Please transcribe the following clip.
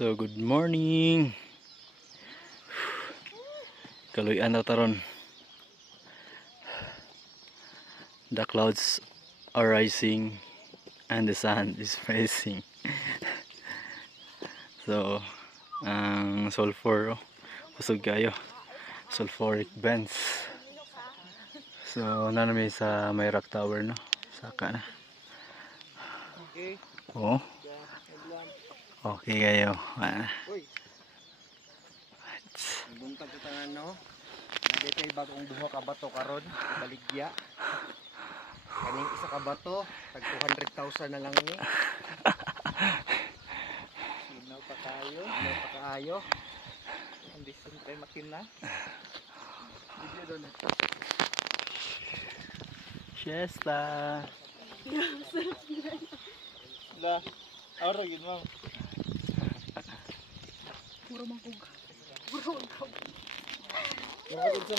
So good morning. Kaluyan na taron. The clouds are rising and the sun is rising. So ang sulfur kusog kayo. Sulfuric vents. So nanami sa may rock tower no. Saka na. Okay. Oh. Okay kayo. Uy. Buntag sa tanan no. Dito ay bagong duha ka bato karon, baligya. Kaning isa ka bato, tag 200,000 na lang ni. Sinaw pa kayo, sinaw pa kaayo. Ang bisan kay makina. Video doon. Fiesta. La, aro gid ma'am. Puro mangkog. Puro mangkog. Mangkog sa